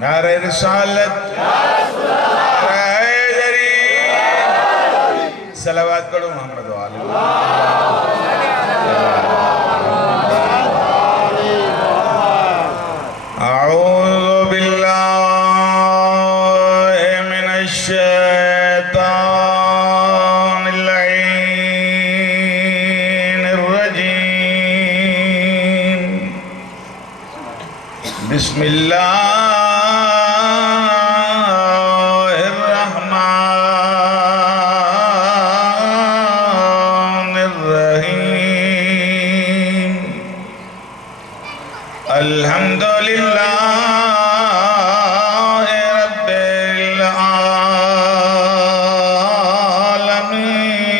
नारे रिसालत, नारे हैदरी, सलावत पढ़ो मोहम्मद वाले। अऊज़ु बिल्लाहि मिनश शैतानिर लईनिर रजीम। बिस्मिल्लाहिर रहमानिर रहीम। अल्हम्दुलिल्लाहि रब्बिल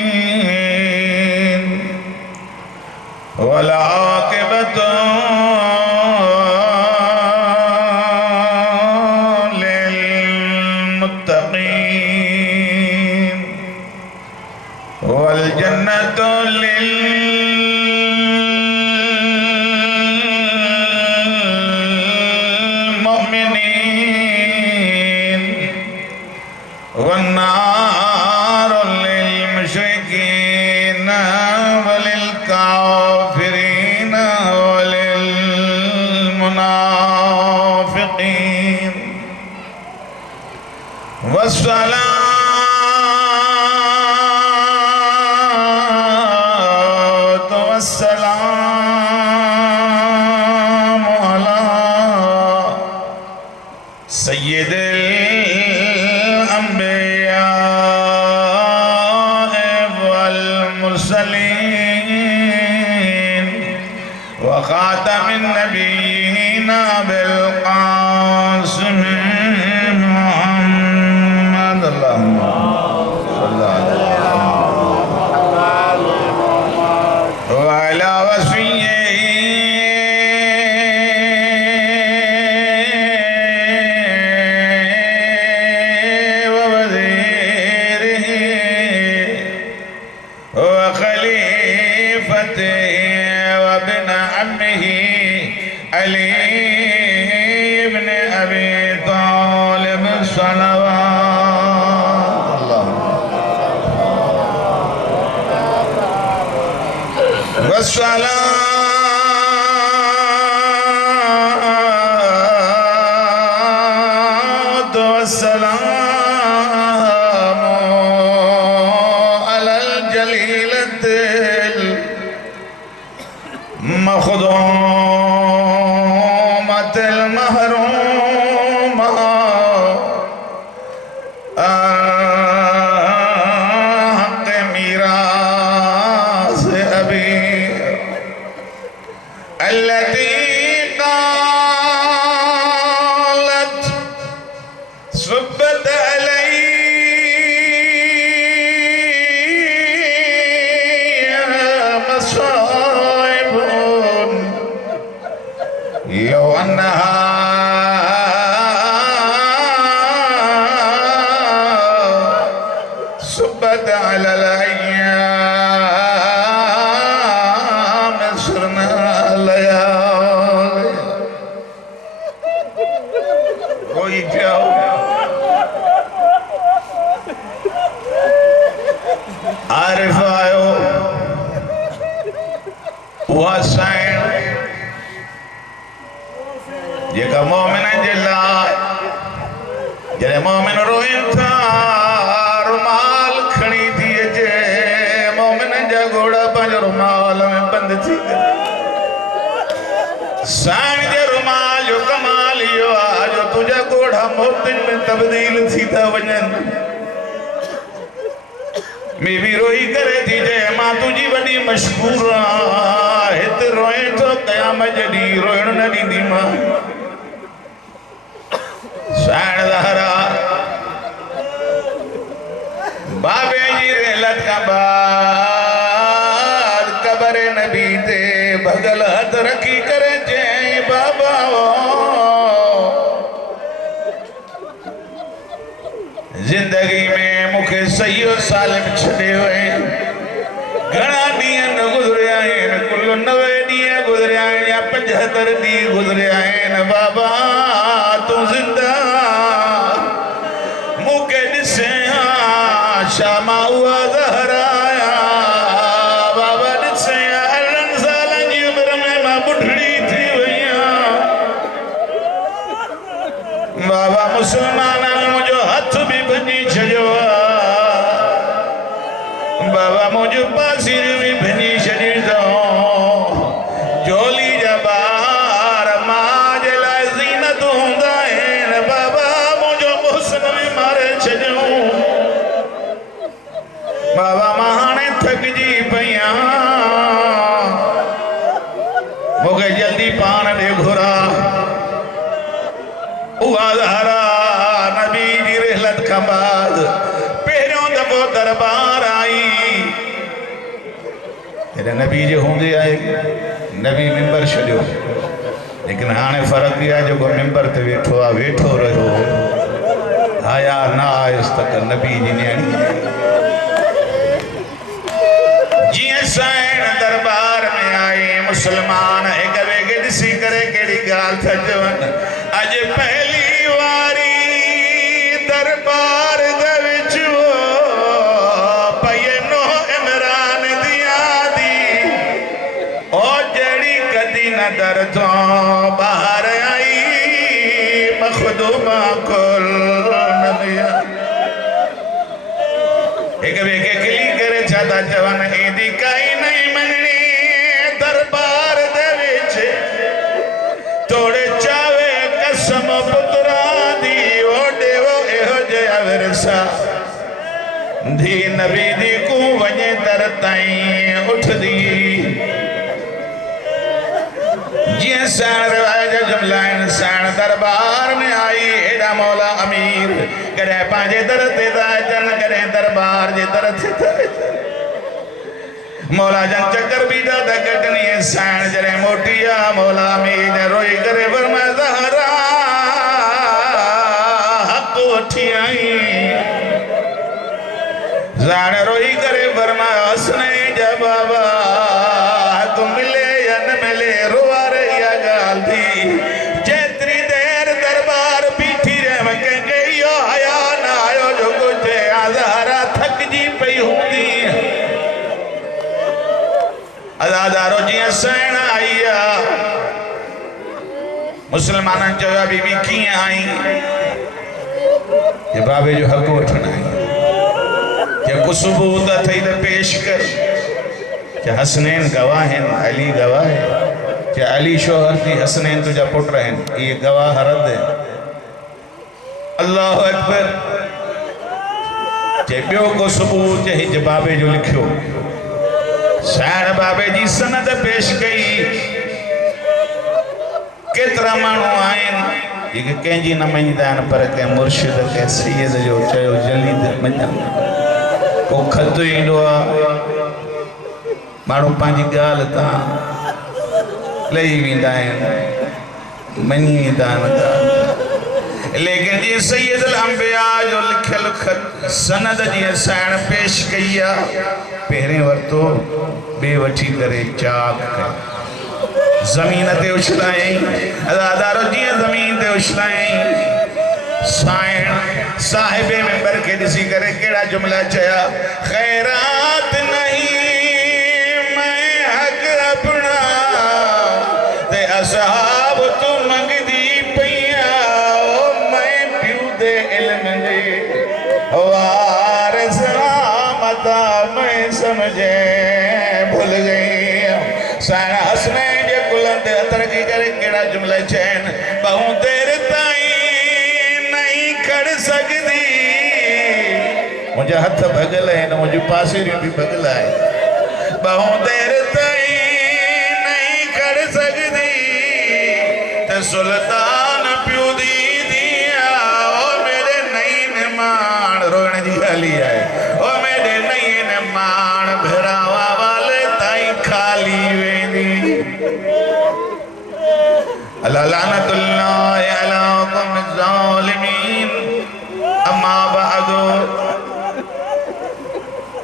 आलमीन वल आक़िबतु लिल मुत्तक़ीन वल जन्नतु लिल मुमिनीन वन्नारु लिल मुशरिकीन वलिल काफिरीन वलिल मुनाफिकीन। वस्सलातु वस्सलामु अला सय्यिदिल अंबिया वल मुरसलीन व खातमिन नबिय्यीन बिल कासिम मुहम्मद व अला वस्फिही व वज़ीरिही व खलीफतिही व बिन अम्मिही अली इब्न अबी तालिब सल्लल्लाहु वस्सलातु वस्सलामु अलल जलीलतिल मखदूमतिल महरूमा हक़ मीरास अबी अल्लती क़ालत सुब्बत अलैया मसाइबुन लौ अन्नहा सुब्बत अलल अय्याम सुरना लयाली। कोई जाओ आरिफ आयो हुसैन जेका मोमिन जे लाइ जॾहिं मोमिन रोइन था रुमाल खणी थी अचे मोमिन जा घोड़ा पंहिंजे रुमाल में बंदि थी साईं जे रुमाल जो कमाल इहो आहे जो तुंहिंजा घोड़ा मोतियुनि में तब्दील थी था वञनि। बीबी रोई करे थी चए मां तुंहिंजी वॾी मशहूर आहियां हिते रोए थो क़यामत जे ॾींहुं रोइण न ॾींदी मां। साईं ज़हरा बाबे जी रेलत खां बाद कबर नबी ते भगल हथ रखी करे चई बाबा जिंदगी में मुखे सही साल में छड़े हुए घना ॾींहं न गुज़रिया आहिनि कुल 90 ॾींहं गुज़रिया आहिनि या 75 ॾींहं गुज़रिया आहिनि बाबा तूं ज़िंदा बाबा मुसलमान मुझो हथ भी भञी छो बाबा मुझो पासिर भी भञी छो जोली जा बार मां जे लाइ ज़ीनत हूंदा आहिनि बाबा मुझो मुहसिन भी मारे छो बाबा मां हाणे थकजी पईयां मूंखे जल्दी पाण ॾे घुरा उहारा नबी जी रहलत खां बाद पहिरियों दफ़ो दरबार आई हेॾे नबी जे हूंदे आहे नबी मिंबर छॾियो लेकिन हाणे फ़र्क़ु इहा आहे जेको मिंबर ते वेठो आहे वेठो रहियो आया न आयुसि त नबी जी न्याणी जीअं साईं दरबार में आई मुसलमान हिक ॿिए खे ॾिसी करे कहिड़ी ॻाल्हि था चवनि अॼु पहली वारी दरबार दे विच पयनो इमरान दिया दी ओ जड़ी कदी नदर तो बाहर आई मखदूमा कुल नबिया एक वे के किली करे छाता जवान एदी काई नहीं मननी दरबार दे विच तोड़े चावे कसम पुत्रा दी ओडे वो एहो जया विरसा धी नबी दी को वने दर ताईं उठदी जिया साण रवाज जुमला इंसान दरबार में आई एडा मौला अमीर करे पांजे दर ते जन करे दरबार जे दर ते मौला जन चक्कर भी दादा कटनी साण जरे मोटिया मौला अमीर रोई करे वरमा ज़हरा हक उठी आई जान रोई करे वरमा हसने जा बाबा तू मिले या न मिले रोआ रही गाल थी जेतरी देर दरबार बीठी रह के गयो आया ना आयो जो कुछ आज़ारा थक जी पई होंदी अदादारो जिया सैन आई मुसलमान चया बीबी किए आई ये बाबे जो हक वठना है के कुसबूत थई त पेश कर के हसनैन गवाह हैं अली गवाह है के अली शोहर थी हसनैन तुझा पुट हैं ये गवाह रद है अल्लाह अकबर के बियो को सबूत हिज बाबे जो लिखियो शायर बाबे जी सनद पेश कई केतरा मानू आइन ये कंहिंजी न मञदा आहिनि पर कंहिं मुर्शिद के सैयद जो चयो जलीद मञा को खत ईंदो आहे माण्हू पंहिंजी ॻाल्हि तां लही वेंदा आहिनि मञी वेंदा आहिनि लेकिन जीअं सैयद अंबिया जो लिखियल खत सनद जी साण पेश कई आहे पहिरें वरितो ॿिए वठी करे चाक कई ज़मीन ते उछलायई अदादारो जीअं ज़मीन ते उछलायई साईं साहिबे मिंबर के ॾिसी करे कहिड़ा जुमला चया खैरात नहीं मैं हक अपना ते असहाब तू मंगदी पईया ओ मैं पियो दे इल्म दे वारिस मता मैं समझे भूल गई साईं हसने जे कुलनि ते तरक़ी करे कहिड़ा जुमला चइनि बहु देर ताईं नहीं खड़ सकदी मुंहिंजा हथ भॻल आहिनि मुंहिंजी पासेरियूं बि भॻल आहिनि बहु देर ताईं नहीं खड़ सकदी त सुल्तान पियो दी दिया ओ मेरे नईन माण रोइण जी ॻाल्हि आहे ओ मेरे नईन माण भिरावा वाले ताईं खाली वेंदी अल्लाह लानतुल्लाह अला कौम ज़ालिमीन अम्मा बअदु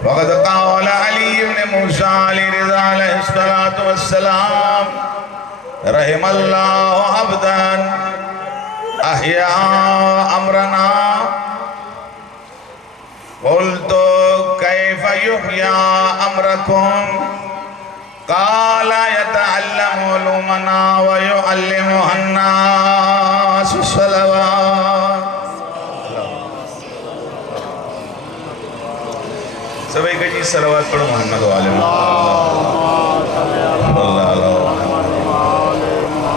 वक़द क़ाल अली इब्न मूसा अलैहिर्रिज़ा अलैहिस्सलातु वस्सलाम रहमल्लाहु अब्दन अहया अमरना क़ुल्तु कैफ़ युहया अमरकुम क़ाल यतअल्लमु उलूमना व युअल्लिमुहन्नास सलवात सभी कजी सलावत पढ़ो मोहम्मद वाले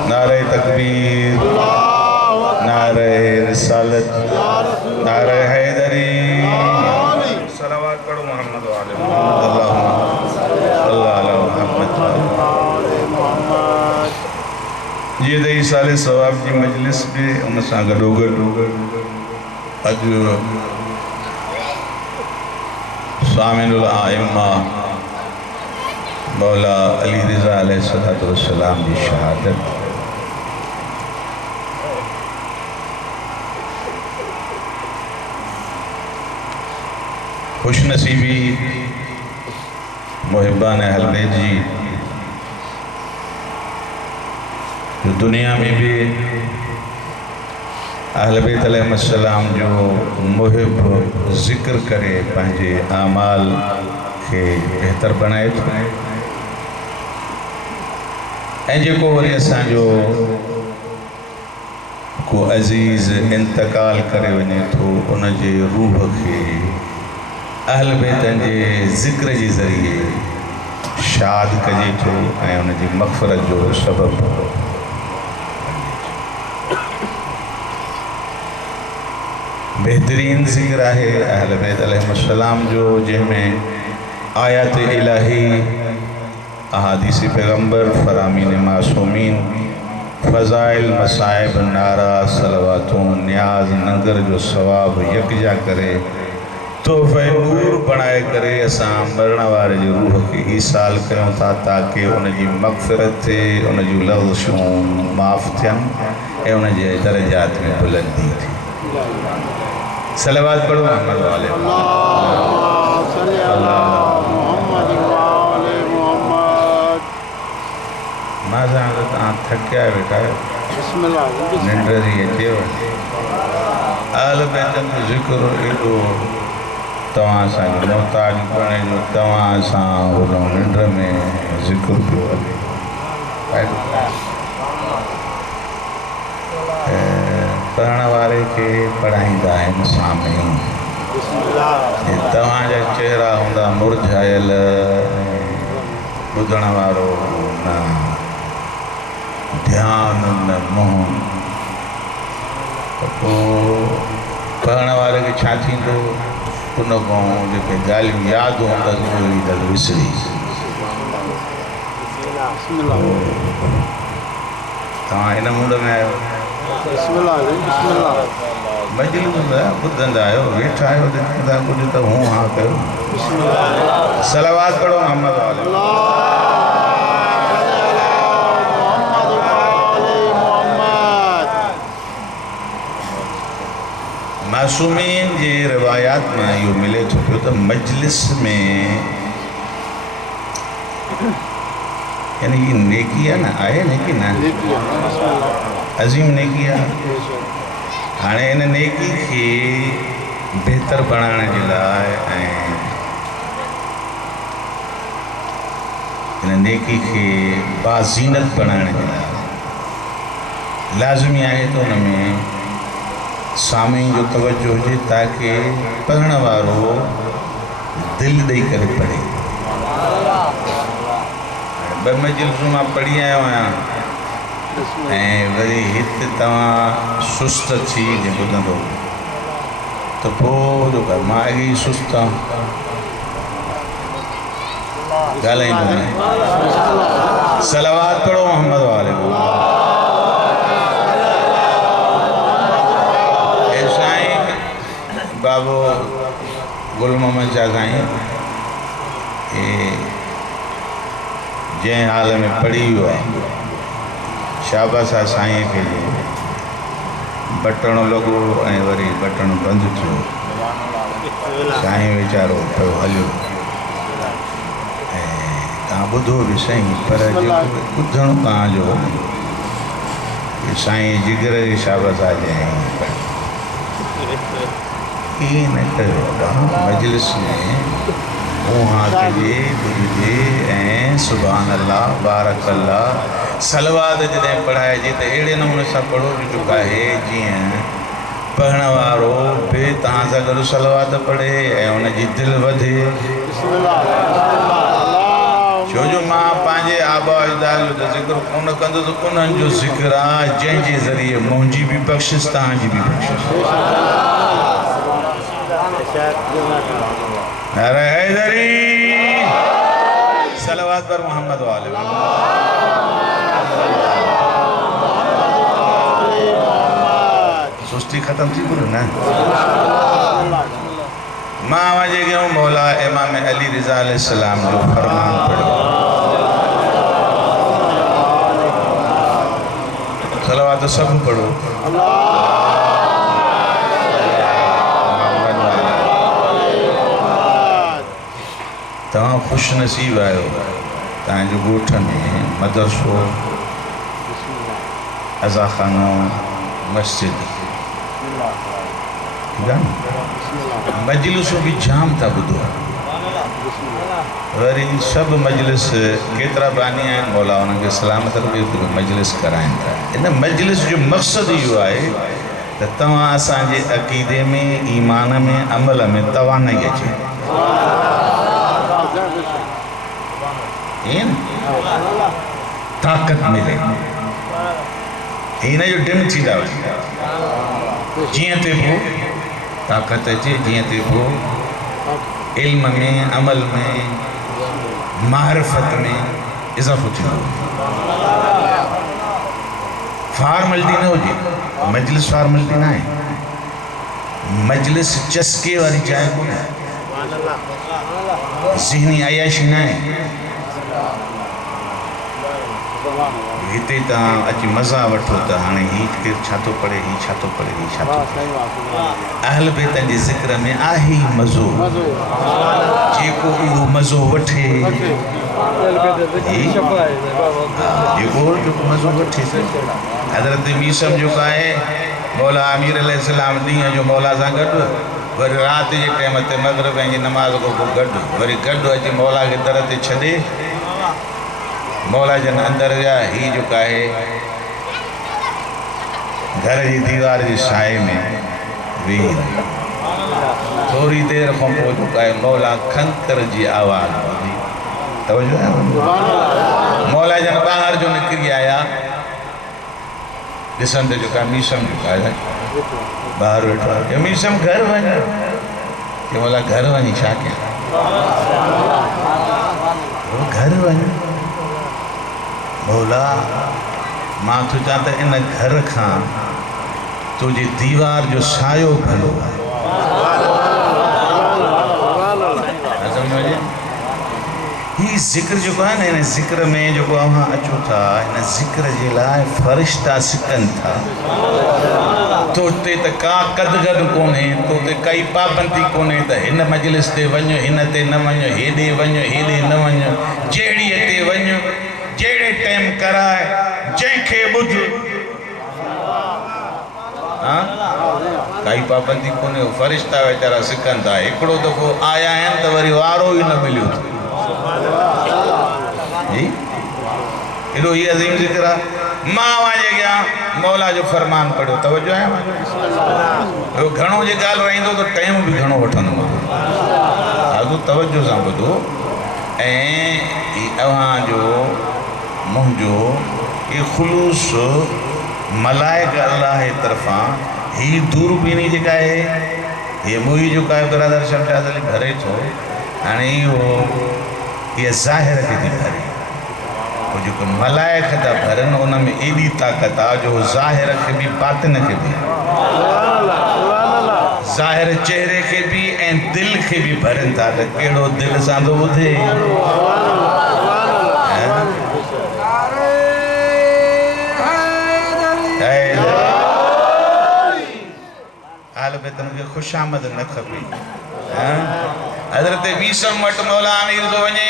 नारे तकबीर, नारे रिसालत, नारे हैदरी, सलावत पढ़ो मोहम्मद वाले ये दई साले सवाब की मजलिस भी उन सां गॾोगॾु अॼु सामिनुल आइम्मा मौला अली रिज़ा अलैहिस्सलातु वस्सलाम की शहादत खुशनसीबी मुहिब्बान अहल बैत जी जो दुनिया में भी अहल बैत अलैहिस्सलाम जो मुहिब ज़िक्र करे पंहिंजे आमाल के बेहतर बनाए थो ऐं जेको वरी असांजो को अज़ीज़ इंतकाल करे वञे थो उन जे रूह के अहल बैतन जे ज़िक्र जे ज़रिए शाद कजे थो ऐं उन जी मग़फ़िरत जो सबबु बेहतरीन ज़िक्र है अहल बैत अलैहिस्सलाम जो जंहिंमें आयात इलाही अहादीस पैगम्बर फरामीन मासूमीन फ़ज़ाइल मसाइब नारा सलवातों न्याज नंगर जो सवाब यकजा करे तोहफ़े नूर बनाए करे असां मरण वारे जो रूह के ईसाल कयूं था ताकि उन जी मग़फ़िरत थे उन जूं लग़्ज़िशूं माफ़ थियनि ऐं उन जे दर्जात में बुलंदी थी सलावत पढ़ो मोहम्मद वाले माज़ा तव्हां थकिया वेठा निंड जी अचेव अहल बैतन जो ज़िक्र एॾो तव्हां असांखे मोहताज बणे जो तव्हां सां हुन निंड में ज़िक्र पियो हले पढ़ण वारे के पढ़ाईंदा आहिनि सामीन तव्हांजा चेहरा हूंदा मुरझायल ॿुधण वारो न ध्यानु न मुंहुं त पोइ पढ़ण वारे खे छा थींदो उन खां जेके ॻाल्हियूं यादि हूंदसि उहे त विसरी तव्हां हिन मूड में आहियो मजलिस में ॿुधंदा आहियो वेठा आहियो त कुझु त हूं हा कयो सलावत पढ़ो मोहम्मद वाले मासूमीन जे रिवायात में इहो मिले थो पियो त मजलिस में यानी ये नेकी है ना आहे नेकी न अज़ीम नेकी है हाणे इन नेकी के बेहतर बनाने के लाइ ऐं इन नेकी के बाज़ीनत बनाने के लाइ लाज़मी आहे तो उनमें सामीन जो तवज्जो हुजे ताकि पढ़ण वारो दिल ॾेई करे पढ़े ॿ मजलिसूं मां पढ़ी आयो आहियां ऐं वरी हिते तव्हां सुस्त थी जे ॿुधंदो त पोइ जो कर मां अॻे ई सुस्त आहियां ॻाल्हाईंदो न सलावत पढ़ो मोहम्मद वाले साईं बाबो गुल मोहम्मद शाह साईं जंहिं हाल में पढ़ी वियो आहे शाबाश आहे साईं खे बटणो लॻो ऐं वरी बटणो बंदि थियो साईं वीचारो पियो हलियो ऐं तव्हां ॿुधो बि सही पर जेको ॿुधणु तव्हांजो साईं जिगर जी शाबाश आहे ईअं न कयो मजलिस में उहा कजे ॿुधिजे ऐं सुभान अल्लाह बारक अल्लाह सलवात जॾहिं पढ़ाइजे त अहिड़े नमूने सां पढ़ो जो आहे जीअं पढ़ण वारो बि तव्हां सां गॾु सलवात पढ़े ऐं उनजी दिलि वधे। छो जो मां पंहिंजे आबा अजदाद जो ज़िक्र कोन कंदो त उन्हनि जो ज़िक्र आहे जंहिंजे ज़रिए मुंहिंजी बि बख़्शिश तव्हांजी बि बख़्शिश। अरे हैदरी सलवात पर मोहम्मद वाले सुस्ती ख़त्म थी गुरु न मां वञे गयो मौला इमाम अली रिज़ा अलैहिस्सलाम जो फरमान पढ़ो। सलवात सब पढ़ो। तव्हां खुश नसीब आयो तव्हांजो ॻोठ में मदरसो अज़ाखानो मस्जिद मजलिसूं भी जाम था ॿुधो। वरी सब मजलिस केतिरा बानी आहिनि मौला उन्हनि खे सलामत रखे मजलिस कराइनि था। इन मजलिस जो मक़सदु इहो आहे त तव्हां असांजे अक़ीदे में ईमान में अमल में तवानाई अचे। ताक़त मिले इन जो डिम थी था वञे जीअं ते पोइ ताक़त अचे जीअं ते पोइ इल्म में अमल में मारिफत में इज़ाफ़ो थींदो। फॉर्मेलिटी न हुजे मजलिस फॉर्मेलिटी न आहे मजलिस चस्के वारी जाइ कोन्हे ज़हनी अयाशी न आहे। हिते तव्हां अची मज़ा वठो त हाणे हीउ केरु छा थो पढ़े हीउ छा थो पढ़े हीउ छा थो पढ़े। अहल बेतनि जे ज़िक्र में आहे ई मज़ो जेको उहो मज़ो वठे जेको मज़ो वठे। हज़रत मीसम जेको आहे मौला अमीर अलैहिस्सलाम ॾींहं जो मौला सां गॾु वरी राति जे टाइम ते मग़रिब जी नमाज़ खां पोइ गॾु वरी गॾु अची मौला खे दर ते छॾे मौला जन अंदर जा ही जेको आहे घर जी दीवार जी साए में वेही थोड़ी देर खां पोइ जेको आहे मौला खंकर जी आवाज़ ॿुधी तवजो मौला जन ॿाहिरि जो निकिरी आया ॾिसनि त जेका मीसम जेका आहे ॿाहिरि वेठो आहे मीसम घर वञ कि मौला घर वञी छा कयां घर वञ मौला मां तो चवां त इन घर खां तुंहिंजी दीवार जो सायो भलो ही ज़िक्र जेको आहे न इन ज़िक्र में जेको अव्हां अचो था इन ज़िक्र जे लाइ फ़रिश्ता सिकनि था। तो ते त का कदगद कोन्हे तो ते काई पाबंदी कोन्हे त हिन मजलिस ते वञो हिन ते न वञो हेॾे वञो हेॾे न वञो जहिड़ीअ ते वञो जहिड़े टाइम कराए जंहिंखे ॿुध काई पाबंदी कोन्हे फ़रिश्ता वीचारा सिकनि था। हिकिड़ो दफ़ो आया आहिनि त वरी वारो ई न मिलियो एॾो ही अज़ीम ज़िक्र आहे। मां वञे गया मौला जो फरमान पढ़ियो तवजो आहे घणो जे ॻाल्हि रहंदो त टाइम बि घणो वठंदो ॾाढो तवजो सां ॿुधो ऐं अव्हांजो मुंहिंजो ये खुलूस मलाइक अल्लाह जी तरफ़ां ही दूरबीनी जेका आहे ये मुई जेका आहे बिरादर शमशाद अली भरे थो हाणे इहो इहा ज़ाहिर खे थी भरे वो जेको मलाइक था भरनि उन में एॾी ताक़त आहे जो ज़ाहिर खे बि बातिन खे बि ज़ाहिर चेहरे खे बि ऐं दिलि खे बि भरनि था त कहिड़ो दिलि सां थो ॿुधे तनखे खुशामद न खपे। हज़रत मीसम वटि मौला अमीर थो वञे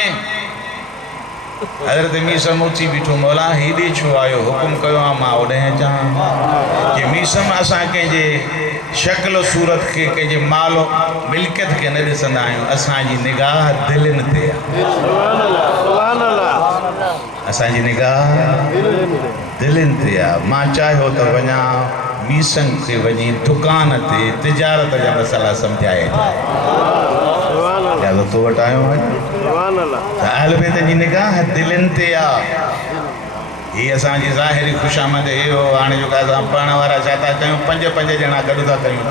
हज़रत मीसम उथी बीठो मौला हेॾे छो आयो हुकुम कयो आहे मां होॾे अचां कि मीसम असां कंहिंजे शक्ल सूरत खे कंहिंजे माल मिल्कियत खे न ॾिसंदा आहियूं असांजी निगाह दिलनि ते आहे असांजी निगाह दिलनि ते आहे। मां चाहियो त वञा मीसन खे वञी दुकान ते तिजारत जा मसाला सम्झाए या तो वटि आयो आहियां अहल बैत जी निगाह दिलनि ते आहे ये असांजी ज़ाहिरी ख़ुशामद इहो हाणे जेका असां पढ़ण वारा छा था कयूं पंज ॼणा गॾु था कयूं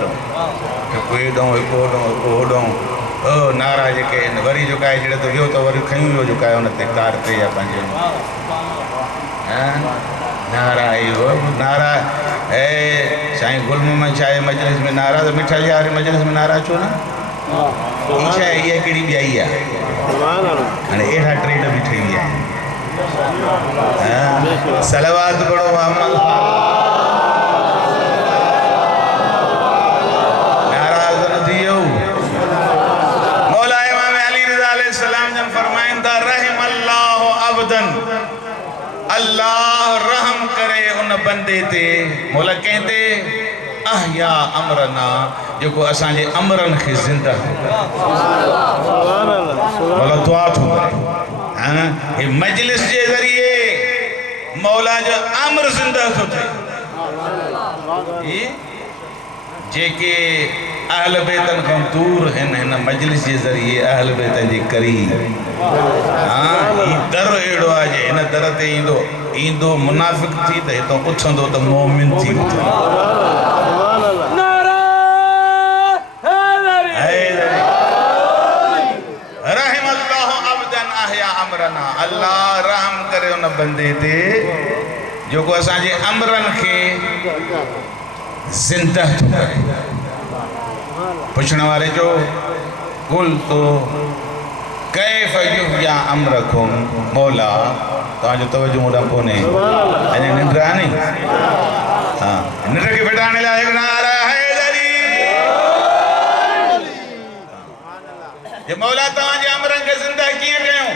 हिकु हेॾों हिकु होॾों हिकु होॾों नारा जेके आहिनि वरी जेका आहे जहिड़े त वियो त वरी खयूं वियो जेका आहे हुन ते कार ते या पंहिंजे नारा इहो नारा साईं गुल मोहम्मद छा आहे मजलिस में नारा त मिठाई वारी मजलिस में नारा छो न हीअ छा आहे इहा कहिड़ी ॿियाई आहे हाणे अहिड़ा ट्रेड बि ठही विया आहिनि सलवात पढ़ो मोहम्मद नाराज़ न थियो मौला इमाम अली रज़ा अलैहिस्सलाम जन फरमाइनि था रहम अल्लाह अब्दन अल्लाह रहम करे उन बंदे ते मौला कंहिं ते अहया अमरना जेको असांजे अमरनि खे ज़िंदा मौला दुआ थो करे ये मजलिस के जरिए मौला जो अमर जिंदा थो थिए जेके अहल बैतन खां दूर आहिनि हिन मजलिस जे ज़रिए अहल बैतन जे करीब ही दर अहिड़ो आहे जे हिन दर ते ईंदो मुनाफ़िक़ थी त हितां उथंदो त मोमिन थी अल्लाह रहम करे उन बंदे ते जेको असांजे अमरनि खे ज़िंदा थो करे पुछण वारे जो कुल तो कैफ़ युहया अमरकुम मौला तव्हांजो तवज्जो होॾां कोन्हे अञा निंड आहे नी हाँ निंड खे बिठाइण लाइ हिकु नारा हैदरी ये मौला तव्हांजे अमरनि खे ज़िंदा कीअं कयूं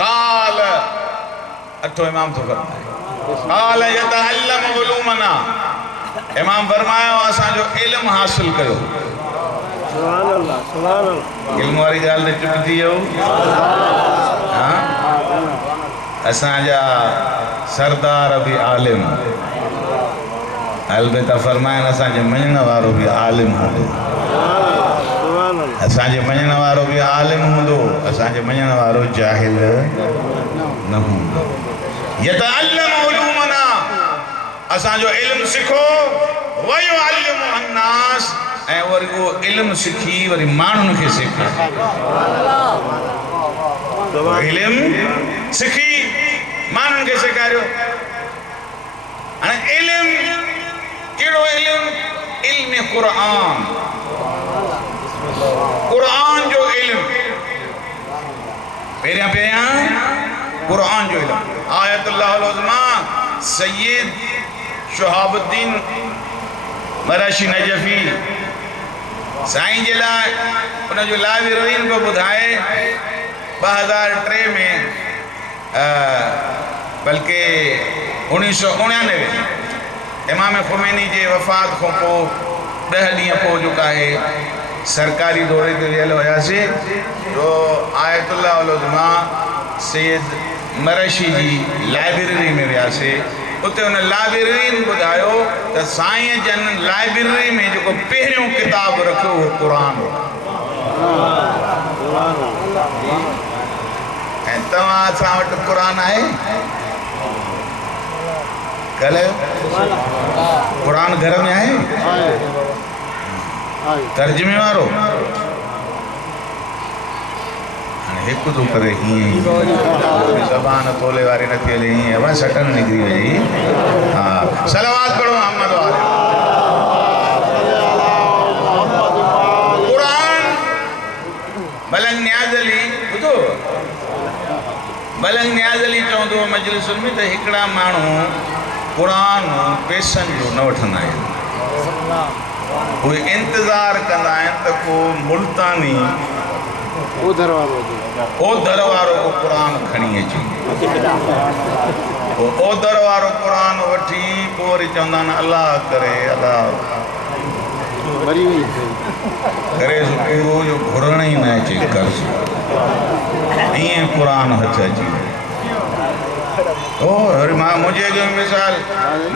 काल अठो इमाम तो फरमाए काल यतअल्लम उलूमना इमाम फरमायो असांजो इल्म हासिल कयो सुभान अल्लाह इल्म वारी ॻाल्हि ते चुप थी वियो हाँ असांजा सरदार बि आलिम अलबत्ता फरमाइनि असांजे मञण वारो बि आलिम हूंदो असांजे मञण वारो बि आलिम हूंदो असांजे मञण वारो जाहिल न हूंदो यतअल्लम उलूमना असांजो इल्म सिखो वयुअल्लिमु अन्नास ऐं वरी उहो इल्म सिखी वरी माण्हुनि खे सेखारियो इल्म सिखी माण्हुनि खे सेखारियो हाणे इल्म कहिड़ो इल्म इल्म क़ुरान क़ुरान जो इल्म पहिरियां क़ुरान जो इल्म आयतुल्लाहुल उज़्मा सैयद शहाबुद्दीन मराशी नजफी साईं जे लाइ उनजो लाविरीन को ॿुधाए 2003 में बल्कि 1999 इमाम ख़ुमैनी जे वफ़ात खां पोइ 10 ॾींहं पोइ जेका आहे सरकारी दौरे ते वियल हुयासीं जो आयतुल्लाहुल उज़्मा सैयद मराशी जी लाइब्रेरी में वियासीं उते उन लाइब्रेरीन ॿुधायो त साईं जन लाइब्रेरी में जेको पहिरियों किताब रखियो हो क़ुरान ऐं तव्हां असां वटि क़ुरान आहे ॻाल्हायो क़ुरान घर में आहे तर्जुमे वारो हिकु तो करे हीअं ज़बान तोले वारी न थी हले हीअं बस सटन निकिरी वई हा सलावत पढ़ो मोहम्मद वाले क़ुरान मलंग न्याज़ अली ॿुधो मलंग न्याज़ अली चवंदो मजलिसुनि में त हिकिड़ा माण्हू क़ुरान पैसनि जो न वठंदा आहिनि उहे इंतज़ारु कंदा आहिनि त को मुल्तानी ओधर वारो को क़ुरान खणी अचे ओधर वारो क़ुरान वठी पोइ वरी चवंदा आहिनि अलाह करे अलाह करे पूरो जो घुरण ई न अचे कर्ज़ ईअं क़ुरान हथ अची वरी मां मुंहिंजे जो मिसाल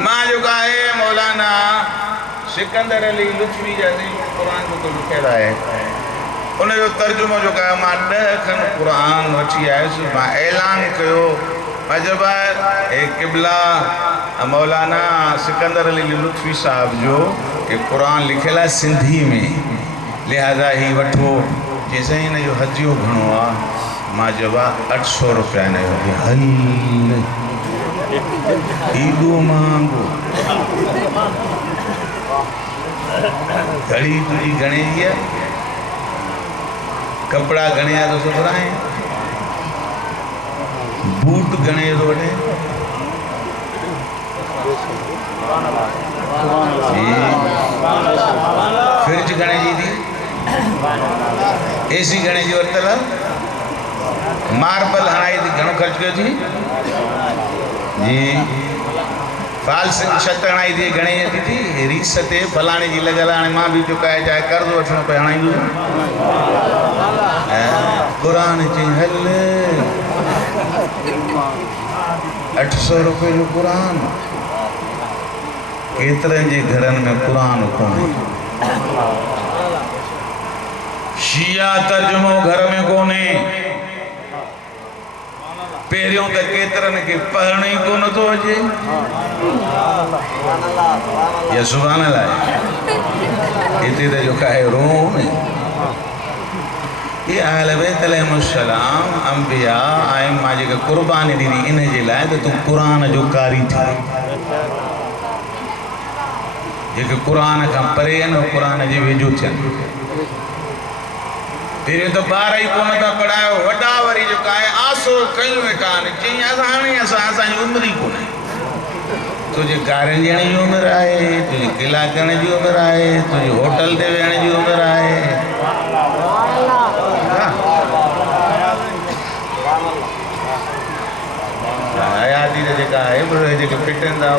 मां जेको आहे मौलाना सिकंदर अली लुत्फी जा कुरान जो लिखियल आहे उनजो तर्जुमो जो कयो मां 10 खन कुरान वठी आयुसि मां ऐलान कयो मां चइबो आहे हे क़िबला मौलाना सिकंदर अली लुत्फी साहब जो ये कुरान लिखियल आहे सिंधी में लिहाज़ा ही वठो जेसां हिन जो हजियो घणो आहे मां चइबो आहे 800 रुपया हिन जो हल ईदो मांगो घड़ी तुझी घणे जी आहे कपड़ा घणे जा तो सुबराए बूट घणे तो वठे फ्रिज घणे जी थी एसी घणे जी वरतल मार्बल हणाई थी घणो ख़र्च कयो थी जी फाल्स छत हणाई थी घणे जी थी रीस ते फलाणे जी लॻल हाणे मां बि चुकाए चाहे कर्ज़ वठणो पए हणाईंदुसि कुरान चई हल 800 रुपए जो कुरान केतिरनि जे घरनि में कुरान कोन्हे शिया तर्जुमो घर में कोन्हे पहिरियों त केतिरनि खे पढ़ण ई कोन थो अचे या सुभान अल्लाह हिते त जेका आहे रोम ये अहल बैत अलैहिमुस्सलाम अंबिया ऐं मां जेका क़ुर्बानी ॾिनी इन जे लाइ त तूं क़ुरान जो कारी थी जेके क़ुरान खां परे आहिनि क़ुरान जे वेझो थियनि पहिरियों त ॿार ई कोन था पढ़ायो वॾा वरी जेका आहे आसो कयूं वेठा आहिनि चई असां हाणे असांजी उमिरि ई कोन्हे तुंहिंजे कारनि ॾियण जी उमिरि आहे तुंहिंजी क़िला करण जी उमिरि आहे तुंहिंजी होटल ते वेहण जी उमिरि आहे हयाती त जेका आहे जेके फिटनि था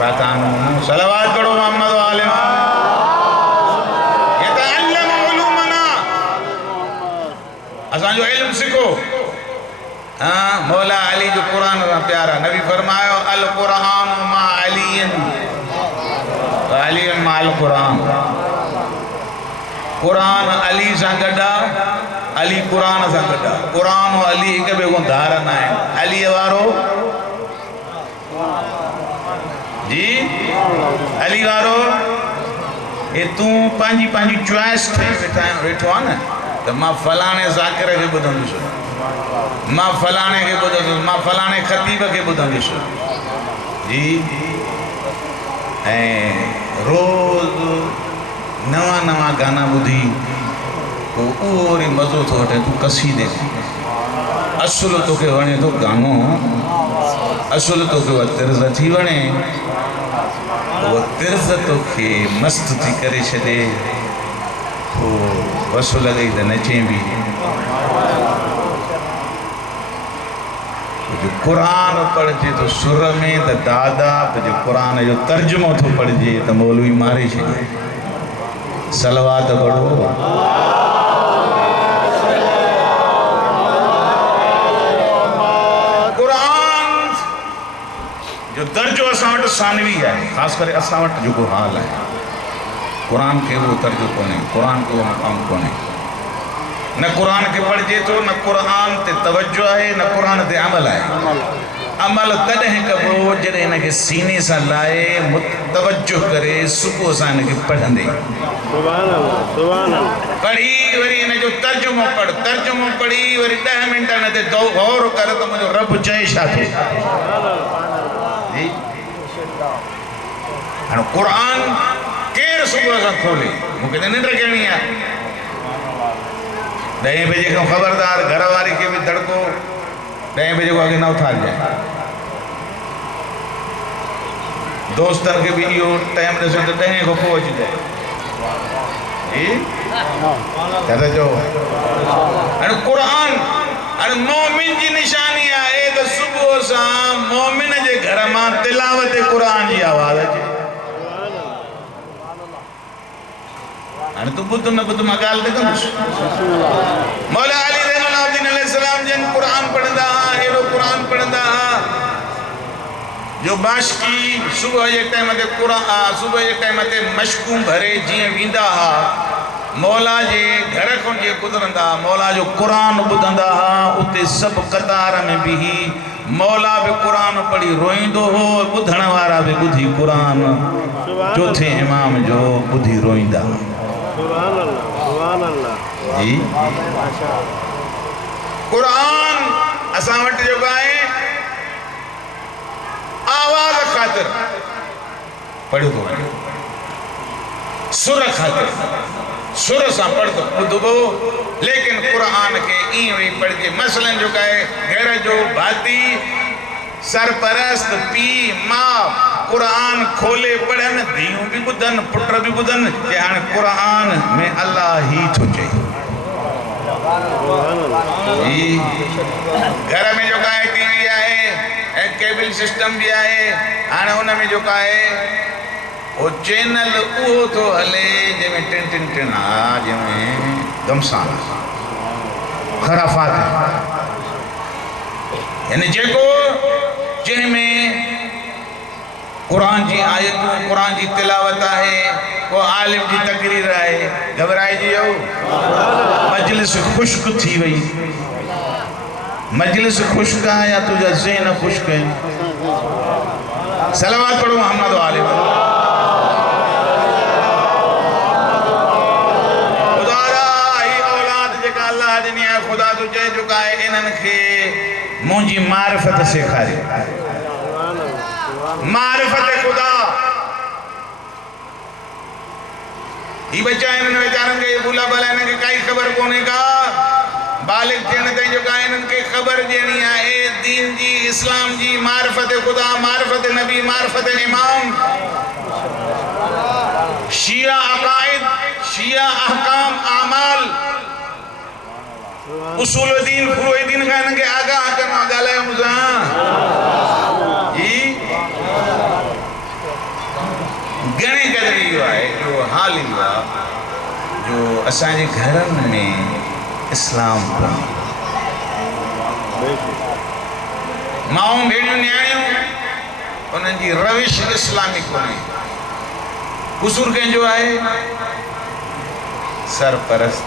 पाकान सलावत पढ़ो मोहम्मद वाले असांजो इल्म सिखो हाँ मौला अली जो कुरान प्यारा नबी फरमायो अल कुरान मा अलीन मा अल कुरान कुरान अली सां गॾु अली कुरान सां गॾु कुरान और अली हिक ॿिए खां धारन आहिनि अली वारो जी अली वारो ये तूं पंहिंजी चॉइस ठही वेठो आहे न त मां फलाणे ज़ाकिर खे ॿुधंदुसि मां फलाणे खे ॿुधंदुसि मां फलाणे ख़तीब खे ॿुधंदुसि जी ऐं रोज़ नवां गाना ॿुधी पोइ उहो वरी मज़ो थो वठे तूं कसीदे असुलु तोखे वणे थो गानो असुलु तोखे उहा तिर्ज़ थी वणे उहा तिर्ज़ तोखे मस्तु थी करे छॾे पोइ वसु लॻई त नचे बि जो क़ुरान पढ़जे तो सुर में त दादा जो क़ुरान जो तर्जुमो थो पढ़जे त मौलवी मारे छॾे सलवात पढ़ो क़ुरान जो दर्जो असां वटि सानवी आहे ख़ासि करे असां वटि जेको हाल आहे कुरान के वो तर्जो कोने कुरान को मक़ाम कोने न कुरान के पढ़जे तो न कुरान ते तवज्जो है न कुरान ते अमल है अमल तॾहिं कबो जॾहिं हिनखे सीने सां लाए तवज्जो करे सुबुह सां हिनखे पढ़ंदे पढ़ी वरी हिनजो तर्जुमो पढ़ी वरी 10 मिंट हिन ते गौर कर त मुंहिंजो रब चए छा थो जी हाणे कुरान केर सुबुह सां खोले मूंखे त निंड करणी आहे 10 बजे खां ख़बरदार घर वारी खे बि धड़को 10 बजे को अॻे न उथारिजांइ दोस्तनि खे बि इहो टाइम ॾिसो त 10 खां पोइ अचिजांइ जी छा था चओ हाणे क़ुरान हाणे मोमिन जी निशानी आहे त सुबुह सां मोमिन जे घर मां तिलावत क़ुरान जी आवाज़ अचे अने तू बुद्ध न बुद्ध मगाल दे कंदुस मौला अली ज़ैनुल आबिदीन अलैहिस्सलाम जन कुरान पढ़ंदा एरो कुरान पढ़ंदा जो बाश की सुबह जे टाइम ते क़ुरान सुबह जे टाइम ते मशकूं भरे जीअं वेंदा हा मौला जे घर खां जे गुज़रंदा मौला जो क़ुरान ॿुधंदा हा उते सभु कतार में बिही मौला भी क़ुरान पढ़ी रोईंदो हो ॿुधण वारा भी ॿुधी क़ुरान चौथे इमाम जो ॿुधी रोईंदा जी क़ुरान असां वटि जेको आहे आवाज़ ख़ातिर पढ़ियो थो वञे सुर ख़ातिर सुर सां पढ़ंदो ॿुधबो लेकिन क़ुरान खे ईअं वेही पढ़जे मसलन जेको आहे घर जो भाती सरपरस्त पीउ माउ क़ुरान खोले पढ़नि धीअरूं बि ॿुधनि पुट बि ॿुधनि कि हाणे क़ुरान में अल्लाह ई थो चए घर में जेको आहे टीवी आहे ऐं केबल सिस्टम भी आहे हाणे हुन में जेको आहे वो चैनल उहो थो हले जंहिंमें टिन टिन टिन हा जंहिंमें गमसान खराफ़ात यानी जेको जंहिंमें क़ुरान जी आयतूं क़ुरान जी तिलावत आहे को आलिम जी तकरीर आहे घबराइजी वियो मजलिस खुश्क थी वई मजलिस खुश्क आहे या तुझा ज़हन खुश्क है सलावत पढ़ो मोहम्मद वाले खुदा तो चई चुका है इन्हनि खे मुंहिंजी मारिफत सेखारी मारिफत खुदा ही बच्चा इन्हनि वीचारनि खे भूला भला इन्हनि खे काई ख़बर कोन्हे का बालिग थियण ताईं जेका इन्हनि खे ख़बर ॾियणी आहे दीन जी इस्लाम जी मारिफत खुदा मारिफत नबी मारिफत इमाम शिया अकाइद शिया अहकाम आमाल उसूल दीन फुरूई दीन का इनके आगाह करना गाले मुझे जी गणे कदरी जो है जो हाल हुआ जो असांजे घरनि में इस्लाम माऊं भेड़ियों न्याणियों उन्हनि जी रविश इस्लामी कोन्हे कुसूर कंहिंजो आहे सरपरस्त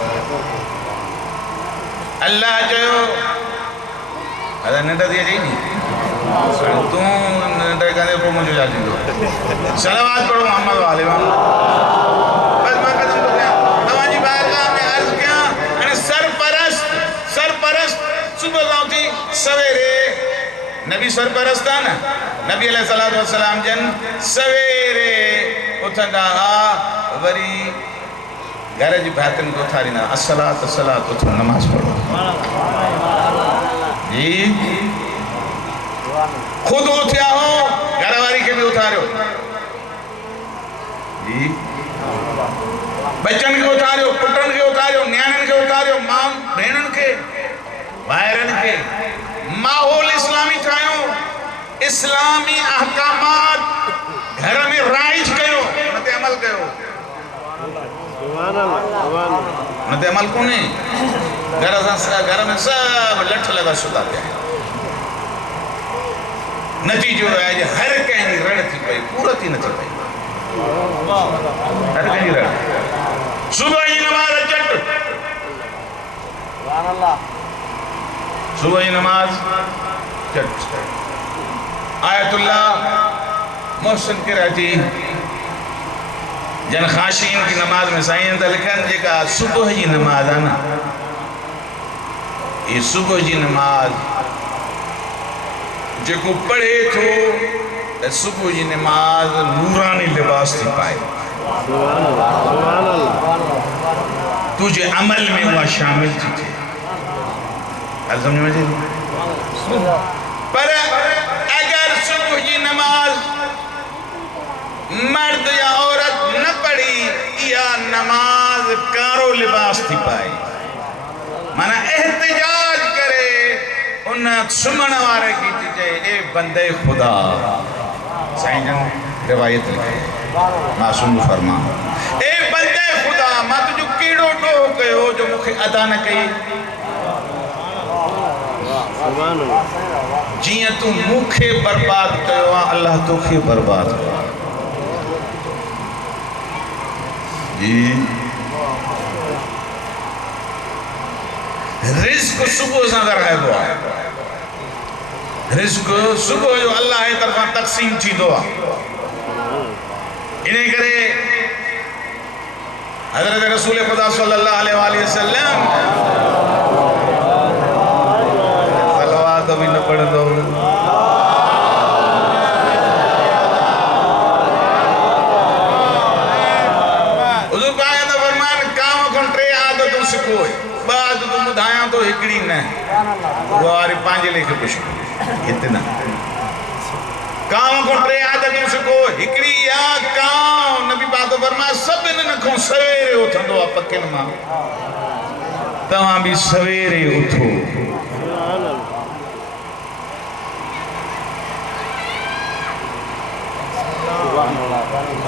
अल्लाह चयो अदा नंढा थी अची नी तूं नंढे कंदे पोइ मुंहिंजो छा थींदो सलावत पढ़ो मोहम्मद वाले बस मां कदम थो कयां तव्हांजी बारगाह में अर्ज़ कयां हाणे सरपरस्त सुबुह खां उथी सवेरे नबी सरपरस्त आहे न नबी अलैहिस्सलातु वस्सलाम जन सवेरे उथंदा हा वरी घर जी भातियुनि खे उथारींदा असलात असलात उथो नमाज़ पढ़ो जी खुद उथिया हो घर वारी के भी उठारियो जी बच्चन के उठारियो पुटन के उठारियो न्याणन के उठारियो मां भेणन के भाइरन के माहौल इस्लामी ठायो इस्लामी अहकामात घर में राइज कयो मते अमल कयो मते अमल कोने घर में सब लठ लगा सुता पिया नतीजो है जो हर कंहिंजी रण थी पई पूरा थी नथी पई हर कंहिंजी रण सुबह जी नमाज चट सुबह जी नमाज चट आयतुल्लाह मोहसिन किराची जन खाशीन की नमाज में साईं त लिखनि जेका सुबह जी नमाज आहे न ये सुबह जी नमाज जेको पढ़े थो सुबह जी नमाज नूरानी लिबास थी पाए तुझे अमल में वह शामिल थी थे समझ में पर अगर सुबह की नमाज मर्द या औरत न पढ़ी या नमाज कारो लिबास थी पाए माना एहतिजाज करे उन सुमण वारे की थी चए ए बंदे खुदा साईं जन रिवायत लिखे मासूम फरमा ए बंदे खुदा मां तुझो केड़ो ॾोह कयो जो मूंखे अदा न कई सुभान अल्लाह जियां तू मूंखे बर्बाद कयो आहे अल्लाह तोखे बर्बाद कयो जी। रिस्क सुबह सां कराइबो आहे, रिस्क सुबह जो अल्लाह जी तरफ़ां तक़सीम थींदो आहे। इन करे हज़रत रसूल खुदा सल्लल्लाहु अलैहि वसल्लम सलवात भी न पढ़ंदो हुज़ूर पाक दा फरमान काम कोन टे आदतूं सिखो बाद तू बुधाया तो हिकड़ी न वो वारी पांच लेखे पुछ इतना काम को टे आदतूं सिखो हिकड़ी या काम नबी पाक फरमाया सभिनि खां सवेरे उथंदो आहे पकिन मां तव्हां भी सवेरे उठो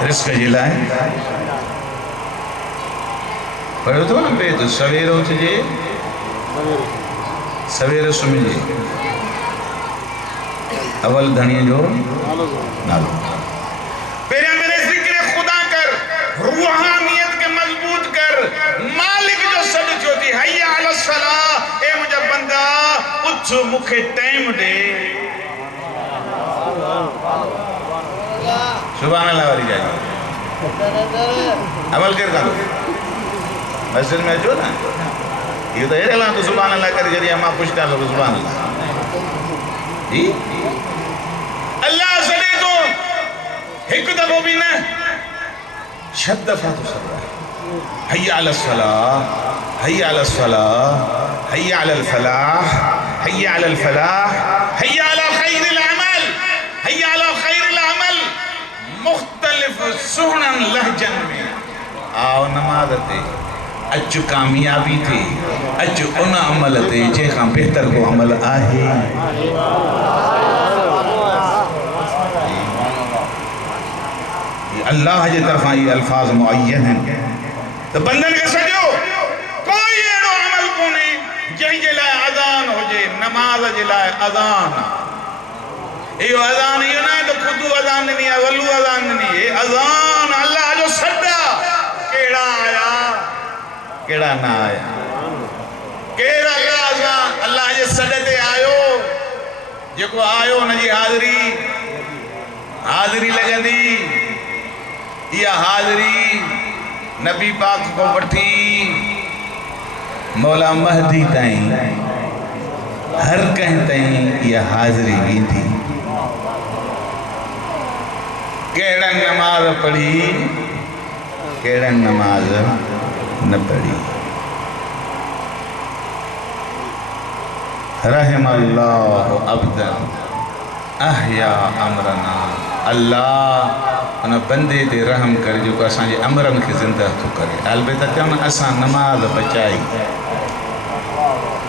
रिस्क जे लाइ पढ़ो तो न पे तो सवेरे उठजे सवेरे सुम्हिजे अवल धणीअ जो नालो पहिरियां मेरे ज़िक्र खुदा कर रूहानियत के मजबूत कर मालिक जो सॾ थियो थी हय्या अल सलाह ए मुंहिंजा बंदा उथ मूंखे टाइम ॾे सुभान अल्लाह वारी जाए अमल कर मस्जिद में अचो ना ये तो हेरे ला तो सुभान अल्लाह कर जरिए मां खुश कर लो सुभान अल्लाह जी अल्लाह सदे तो एक दफो भी ना छह दफा तो सब हय्या अल सलाह हय्या अल सलाह हय्या अल फलाह हय्या अल फलाह हय्या अला खैरिल अमल हय्या अला खैरिल अमल मुख्तलिफ सुहनन लहजन में आओ नमाज ते अच कामयाबी थे अच उन अमल ते जंहिंखां बेहतर को अमल आहे अल्लाह जे तरफां ये अल्फाज मुअय्यन हैं तो बंदन के सजो कोई एड़ो अमल कोने जंहिं जे लाइ अज़ान हुजे नमाज जे लाइ अज़ान इहो अज़ान इहो न तो खुदू अज़ान ॾिनी आहे वलू अज़ान ॾिनी है अज़ान अल्लाह जो सॾा केड़ा आया केड़ा ना आया केड़ा अल्लाह जे सॾ ते आयो जेको आयो उन जी हाज़िरी लगंदी इहा हाज़िरी नबी पाक को वठी मौला महदी ताईं हर कंहिं ताईं इहा हाज़िरी वेंदी केड़न नमाज पढ़ी केड़न नमाज न पढ़ी रहमल्लाहु अब्दन अहया अमरना अल्लाह उन बंदे ते रहम करे जो असांजे अमरन के जिंदा तो करे अलबत्ता चवनि असां नमाज बचाई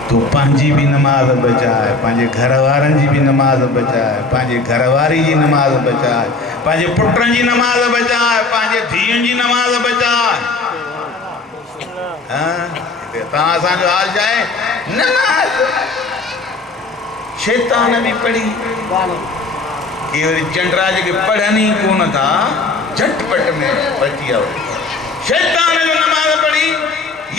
तू पंहिंजी भी नमाज बचाए पंहिंजे घर वारनि जी भी नमाज बचाए पंहिंजे घरवारी जी नमाज बचाए पंहिंजे पुटनि जी नमाज बचाए पंहिंजे धीअनि जी नमाज बचाए तव्हां असांजो हाल छा आहे नमाज शैतान भी पढ़ी कि चंडरा जेके पढ़नि ही कोन था झटपट में बची आओ शैतान जो नमाज पढ़ी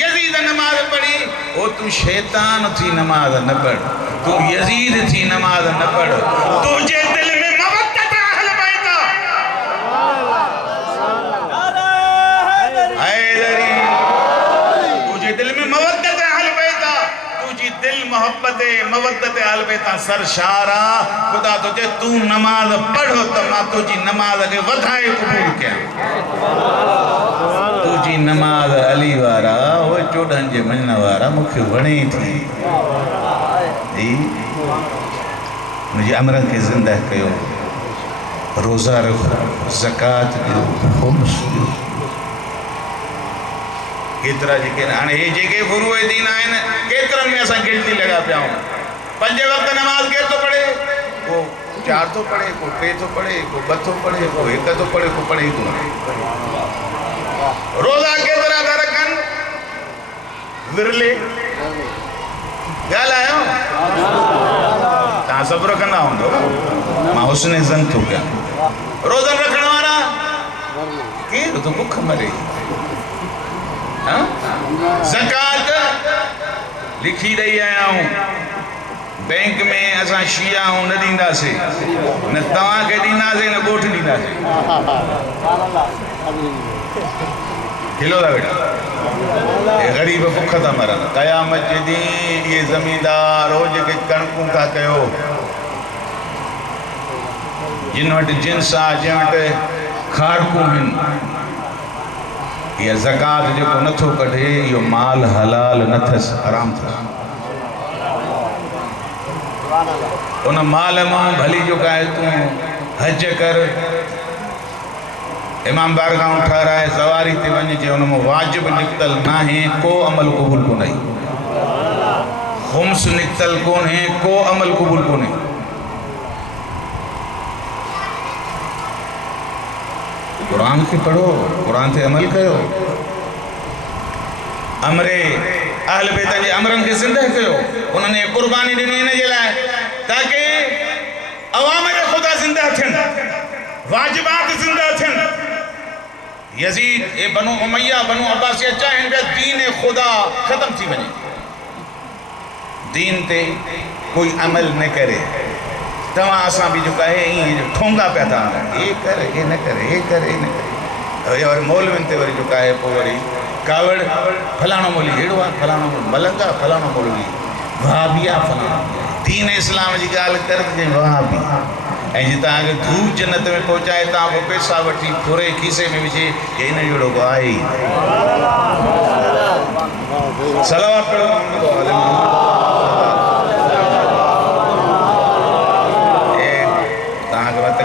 यजीद नमाज पढ़ी ओ तू शैतान थी नमाज न पढ़ तू यजीद थी नमाज न पढ़ तुझे दिल में मवद्दत अहल बैत हैदरी तुझे दिल में मवद्दत अहल बैत तुझी दिल मोहब्बत मवद्दत अहल बैत सरशारा खुदा तुझे तू नमाज पढ़ो तो मां तुझी नमाज के वधाए कबूल कयां तुझी नमाज अली वारा वो चोडन जे महीना वारा मुखे वणे थी जी मुझे अमरन के जिंदा कयो रोज़ा रखो ज़कात दियो खुम्स दियो केतरा जेके हाणे हे जेके गुरुए दीन आहिनि केतरनि में असां गिनती लगा पिया आहियूं पंज वक्त नमाज केर तो पढ़े को चार तो पढ़े को टे तो पढ़े को ब तो पढ़े को एक तो पढ़े को पढ़े तो रोज़ा केतरा था रखन विरले ॻाल्हायो तव्हां सब्र कंदा हूंदो मां हुस्न ज़न थो कयां रोज़न रखण वारा केरु तो भुख मरे हाँ ज़कात लिखी ॾेई आया आहियूं बैंक में असां शिया न ॾींदासीं न तव्हांखे ॾींदासीं न ॻोठ ॾींदासीं हिलो था बेटा ये ग़रीब भुख था मरनि क़यामत जे ॾींहुं इहे ज़मींदार हो जेके कणकूं था कयो जिन वटि जिन्स आहे जंहिं वटि खारकूं आहिनि इहा ज़कात जेको नथो कढे इहो माल हलाल न अथसि हराम अथसि उन माल मां भली जो आहे तूं हज कर इमाम बारगाह ठहराए सवारी ते वञ जे उन में वाजिब निकतल नाहे को अमल क़बूल कोन्हे खुम्स निकतल कोन्हे को अमल क़बूल कोन्हे कुरान के पढ़ो कुरान ते अमल कयो अमरे अहल बैत जे अमरन के ज़िंदह कयो उन्होंने कुर्बानी ॾिनी इन जे लाइ ताकि अवामिर खुदा ज़िंदा थियनि वाजिबात ज़िंदा थियनि यजीद ए बनु उमैया बनु अब्बास चाहिनि पिया दीन खुदा ख़त्म थी वञे दीन ते कोई अमल न करे तव्हां असां बि जेको आहे ईअं ठोंगा पिया था हलनि हे कर हे न कर हे कर हे न कर वरी मौलवियुनि ते वरी जेको आहे पोइ वरी कावड़ फलाणो मौलवी अहिड़ो आहे फलाणो मलंग आहे फलाणो मौलवी वहाबी आहे फलाणो दीन इस्लाम जी ॻाल्हि कर त वहाबी ऐं जे तव्हांखे धूप जन्नत में पहुचाए तव्हां पोइ पैसा वठी थोरे खीसे में विझे हे इन जहिड़ो को आहे ई सलावत पढ़ो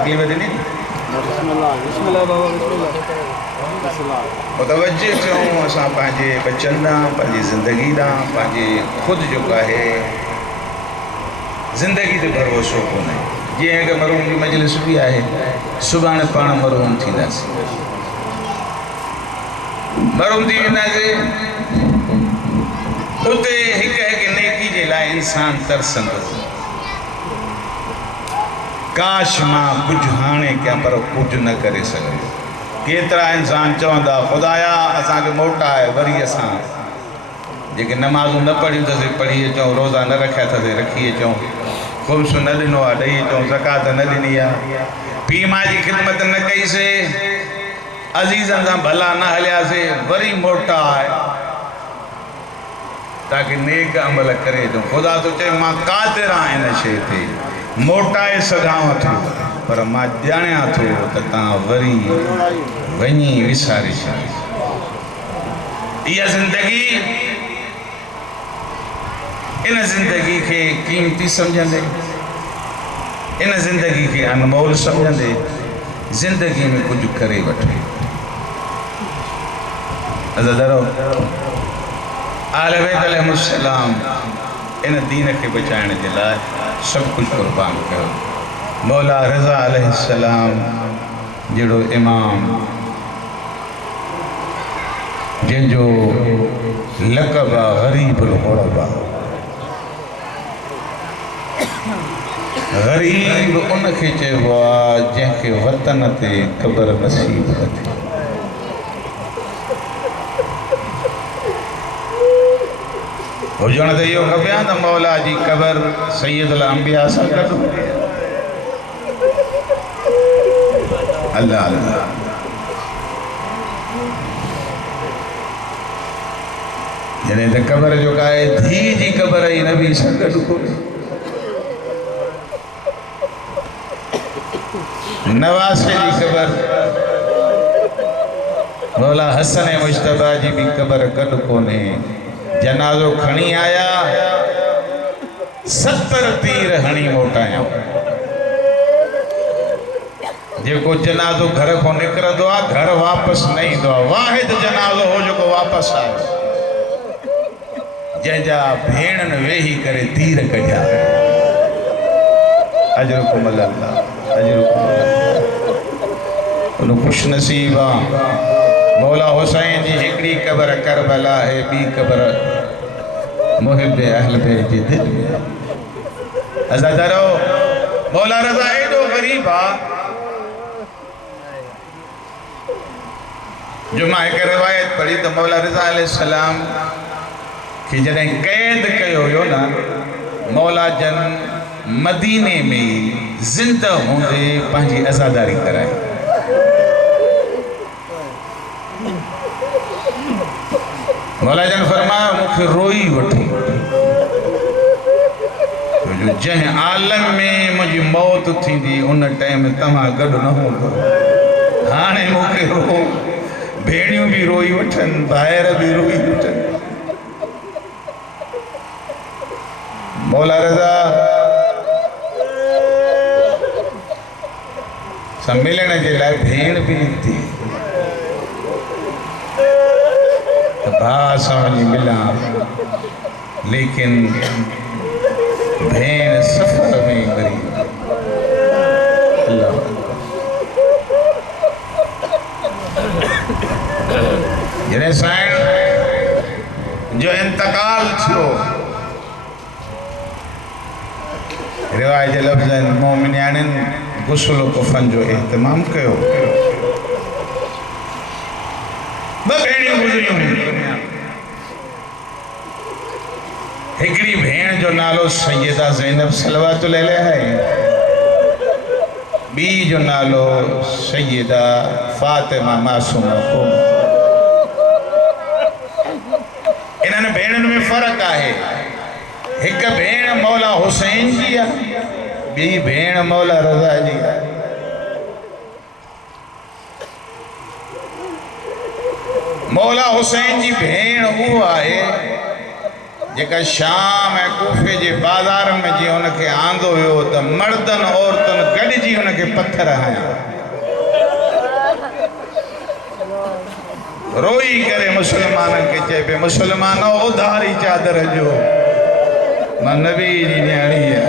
तकलीफ़ ॾिनी मुतवज्जे थियूं असां पंहिंजे बचनि ॾांहुं पंहिंजी ज़िंदगी ॾांहुं पंहिंजे ख़ुदि जेको आहे ज़िंदगी ते भरोसो कोन्हे जीअं कि मरूम जी मजलिस बि आहे सुभाणे पाण मरूम थींदासीं मरूम थी वेंदासीं उते हिकु हिकु नेकी जे लाइ इंसानु तरसंदो काश मां कुझु हाणे कयां पर कुझु न करे सघियो केतिरा इंसान चवंदा ख़ुदाया असांखे मोटाए वरी असां जेके नमाज़ूं न पढ़ियूं अथसीं पढ़ी अचूं रोज़ा न रखिया अथसीं रखी अचूं ख़ुम्स न ॾिनो आहे ॾेई अचूं ज़कात न ॾिनी आहे पीउ माउ जी ख़िदमत न कईसीं अज़ीज़नि सां भला न हलियासीं वरी मोटाए ताकि नेक अमल करे अचूं ख़ुदा थो चए मां क़ादिर आहियां इन शइ ते मोटाए सघांव थो पर मां ॼाणियां थो त तव्हां वरी वञी विसारे छॾियो इहा ज़िंदगी इन ज़िंदगी खे क़ीमती सम्झंदे इन ज़िंदगी खे अनमोल सम्झंदे ज़िंदगी में कुझु करे वठे अज़दरो आले बैत अलैहिस्सलाम इन दीन खे बचाइण जे लाइ सब कुछ कुर्बान कयो मौला रज़ा अलैहिस्सलाम जहिड़ो इमाम जंहिंजो लक़ब आहे गरीबुल ग़ुरबा गरीब उनखे चइबो आहे जंहिंखे वतन ते क़ब्र नसीब न थिए हुजण त इहो खपे त मौला जी क़ब्र सैयदुल अंबिया सां गॾु अल्लाह अल्लाह जॾहिं त क़ब्र जो का आहे धीउ जी क़ब्र ई नबी सां गॾु कोन्हे नवासे जी क़ब्र मौला हसन मुश्तबा जी भी क़ब्र गॾु कोन्हे जनाज़ो खणी आया 70 तीर हणी मोटाया जेको जनाज़ो घर को निकिरंदो आहे घर वापसि न ईंदो आहे वाहिद जनाज़ो हो जेको वापसि आयो जंहिंजा भेणनि वेही करे तीर कढिया अजरुकुम अल्लाह अजरुकुम अल्लाह उन खुश नसीब आहे मौला हुसैन जी हिकिड़ी क़ब्र करबला है ॿी क़ब्र मुहिब अहल बैत जे दिलि में अज़ादारो मौला रज़ा एडो गरीब आ जो मां एक रिवायत पढ़ी तो मौला रज़ा अलैहिस्सलाम कि जॾहिं कैद कयो हुयो ना मौला जन मदीने में जिंदा होंदे पंहिंजी आज़ादारी कराई। मौला जन फरमाया मूंखे रोई वठी जो जंहिं आलम में मुंहिंजी मौत थींदी उन टाइम तव्हां गॾु न हूंदो। हाणे मूंखे रो भेणियूं बि रोई वठनि ॿाहिरि बि रोई वठनि। मौला रज़ा सां मिलण जे लाइ भेण बि निकिती त भाउ सां वञी मिलां, लेकिन भेण सफ़र में मरी। अल्लाह जॾहिं साईं जो इंतकाल थियो रिवाज लफ़्ज़ मोमिनियाणिन गुस्ल कफ़न जो एहतमाम कयो। ॿ भेणियूं गुज़रियूं दुनिया। हिकिड़ी भेण जो नालो सैयदा ज़ैनब सलवातुल अलैहा है, ॿी जो नालो सैयदा फातिमा मासूमा को। इन्हनि भेणनि में फ़र्क़ु आहे। हिक भेण मौला हुसैन जी आहे, ॿी भेण मौला रज़ा जी आहे। मौला हुसैन जी भेण उहा आहे जेका शाम ऐं कूफे जे बाज़ार में जीअं हुनखे आंदो हुयो त मर्दनि औरतुनि गॾिजी हुनखे पथर हया, रोई करे मुसलमाननि खे चए पे मुसलमानो उधारी चादर जो मां नबी जी न्याणी आहियां।